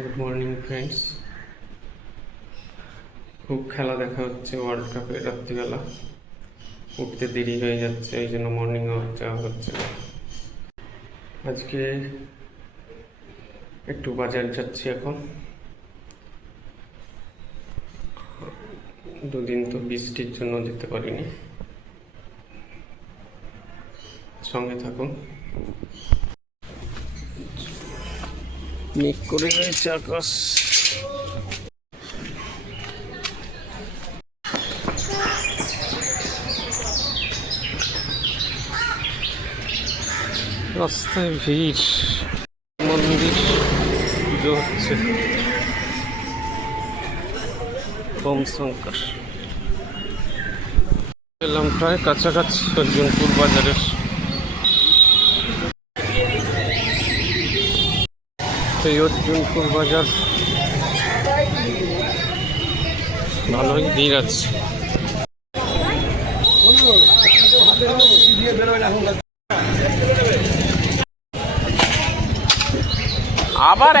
Good morning friends. খুব খেলা দেখা হচ্ছে ওয়ার্ল্ড কাপে। রাত্রিবেলা উঠতে দেরি হয়ে যাচ্ছে, এই জন্য মর্নিং ওয়াক যাওয়া হচ্ছে না। আজকে একটু বাজার যাচ্ছি। এখন দুদিন তো বৃষ্টির জন্য যেতে পারিনি। সঙ্গে থাকুন। মেঘ করে রয়েছে আকাশ। রাস্তায় ভিড়, মন্দির পুজো হচ্ছে। ওম শঙ্কর। এলাম প্রায় কাছাকাছি অর্জুনপুর বাজারের। এই অর্জুনপুর বাজার ভালোই ভিড় আছে। আবার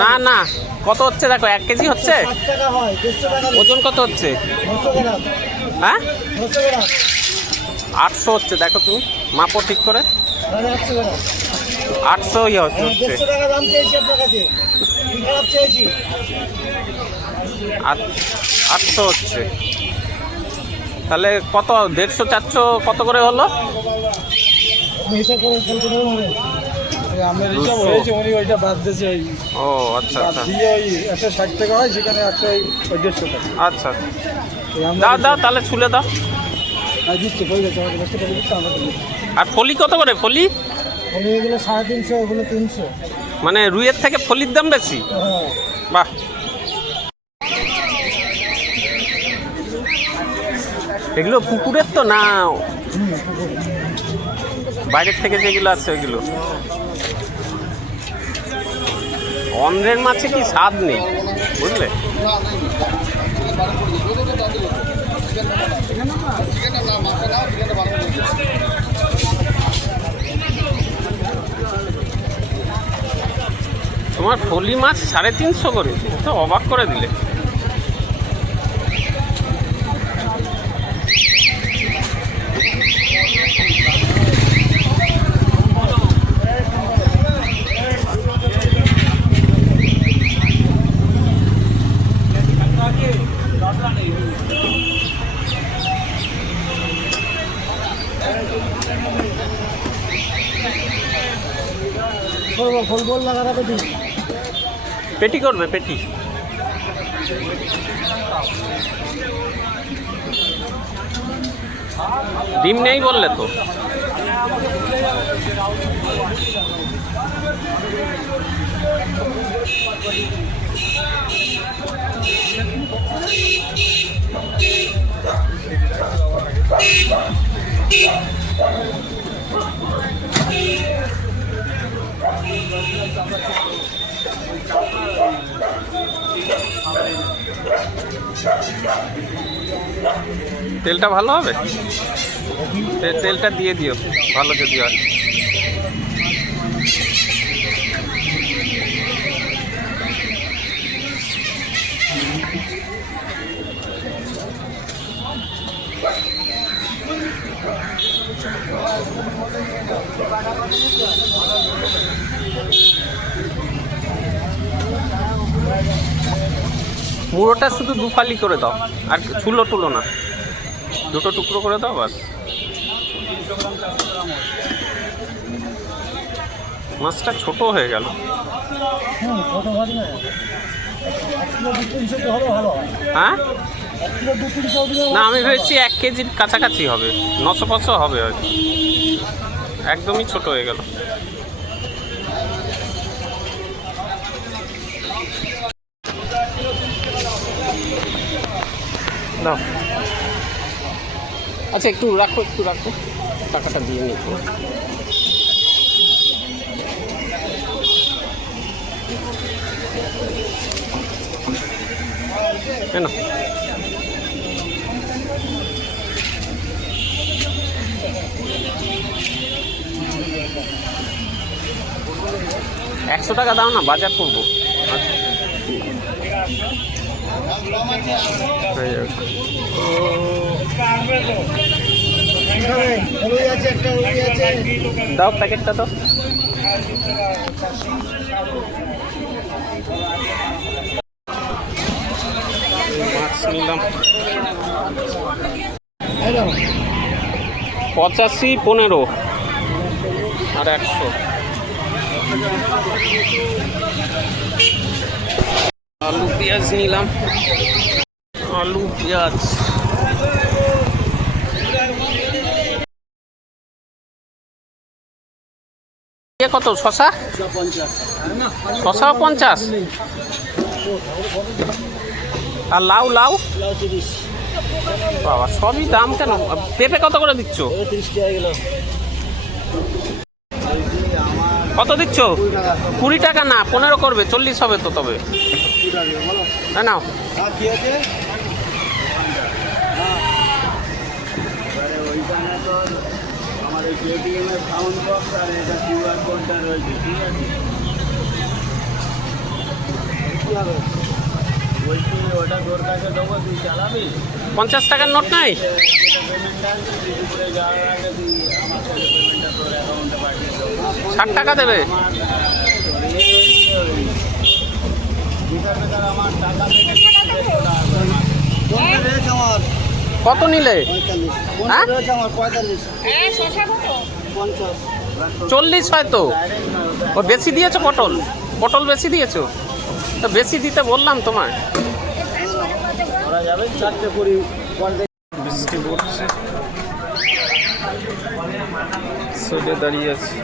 না না, কত হচ্ছে দেখো? 1 কেজি হচ্ছে। ওজন কত হচ্ছে? হ্যাঁ, 800 হচ্ছে। দেখো তুমি মাপো ঠিক করে। 800 হচ্ছে। 800 হচ্ছে। তাহলে কত? 150 400 কত করে হলো? ও আচ্ছা আচ্ছা, 160 টাকা হয়, সেখানে 150 টাকা। আচ্ছা, দাও দাও তাহলে ছুলে দাও। আর ফলি কত করে? ফলি এগুলো 350, ওগুলো 300। মানে রুইয়ের থেকে ফলির দাম বেশি। বাহ, এগুলো পুকুরের তো না, বাইরের থেকে যেগুলো আছে ওইগুলো। অন্ধ্রের মাছে কি স্বাদ নেই, বুঝলে? তোমার ফলি মাছ 350 করে, তো অবাক করে দিলে। পেটি করবে, পেটি। ডিম নেই বললে তো। তেলটা ভালো হবে, তেলটা দিয়ে দিও ভালো যদি হয়। মুড়োটা শুধু 2 ফালি করে দাও, আর ছুলো টুলো না, 2টো টুকরো করে দাও বাস। মাছটা ছোট হয়ে গেল। হ্যাঁ না, আমি ভেবেছি 1 কেজির কাছাকাছি হবে, 900-500 হবে হয়তো। একদমই ছোট হয়ে গেল। দাও। আচ্ছা, একটু রাখো, একটু রাখো, টাকাটা দিয়ে নিচ্ছি। কেন? 100 টাকা দাও না, বাজার করবো। দাও প্যাকেটটা দাও। মাছ নিলাম 85, 15 আর 100। আলু পেঁয়াজ নিলাম, আলু পেঁয়াজ। কত শশা? শশা 50 আর লাউ? লাউ বাবা, সবই দাম কেন? পেঁপে কত করে দিচ্ছ? কত দিচ্ছ? 20 টাকা না, 15 করবে, 40 হবে তো। তবে না নাও। ওটা তোর কাছে দেবো, তুই চালাবি। 50 টাকার নোট নাই? দুপুরে যাওয়ার আগে তুই আমার কাছে পেমেন্টটা তোর অ্যাকাউন্টে পাঠিয়ে দেবো। 60 টাকা দেবে? আমার টাকা কত নিলে? হ্যাঁ 40 হয়তো। ও বেশি দিয়েছো পটল? পটল বেশি দিয়েছো তো, বেশি দিতে বললাম তোমায়। বৃষ্টি পড়ছে, সেটে দাঁড়িয়ে আছে।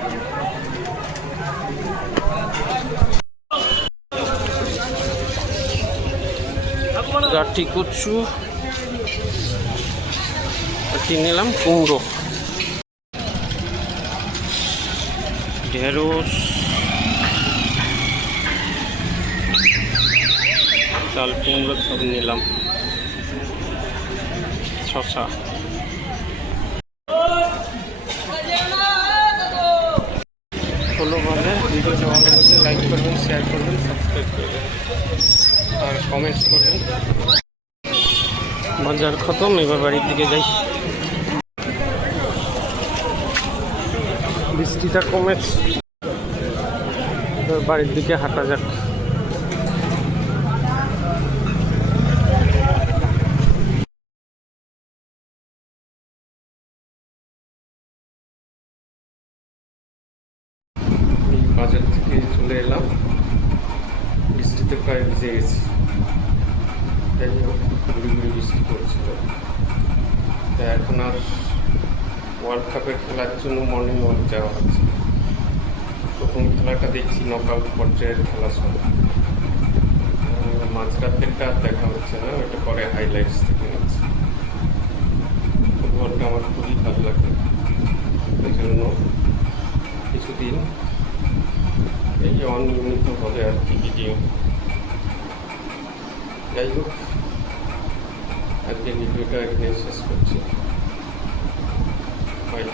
গাঠি কচু কিনে নিলাম, কুমড়ো, ঢেঁড়স, চাল কুমড়ো সব নিলাম, শশা। ভালো ভিডিওটা ভালো লাগলে লাইক করবেন, শেয়ার করবেন, সাবস্ক্রাইব করবেন আর কমেন্টস করবেন। বাজার খতম, এবার বাড়ির দিকে যাই। বৃষ্টিটা কমেছে, এবার বাড়ির দিকে হাঁটা যাক। বাজার থেকে চলে এলাম, বৃষ্টিতে প্রায় ভিজে গেছি। তাই ঘুরি ঘুরি বৃষ্টি পড়ছিল। তা এখন আর ওয়ার্ল্ড কাপের খেলার জন্য মর্নিং ওয়াক যাওয়া হচ্ছে। প্রথম খেলাটা দেখছি, নকআউট পর্যায়ের খেলা সব। মাঝরাতেরটা দেখা হচ্ছে না, ওটা পরে হাইলাইটস থেকে নিচ্ছি। ফুটবলটা আমার খুবই ভালো লাগে, এই জন্য কিছুদিন এই অনিয়মিত হবে আর কি ভিডিও। যাই হোক, আজকে ভিডিওটা এখানে শেষ করছি। বাই।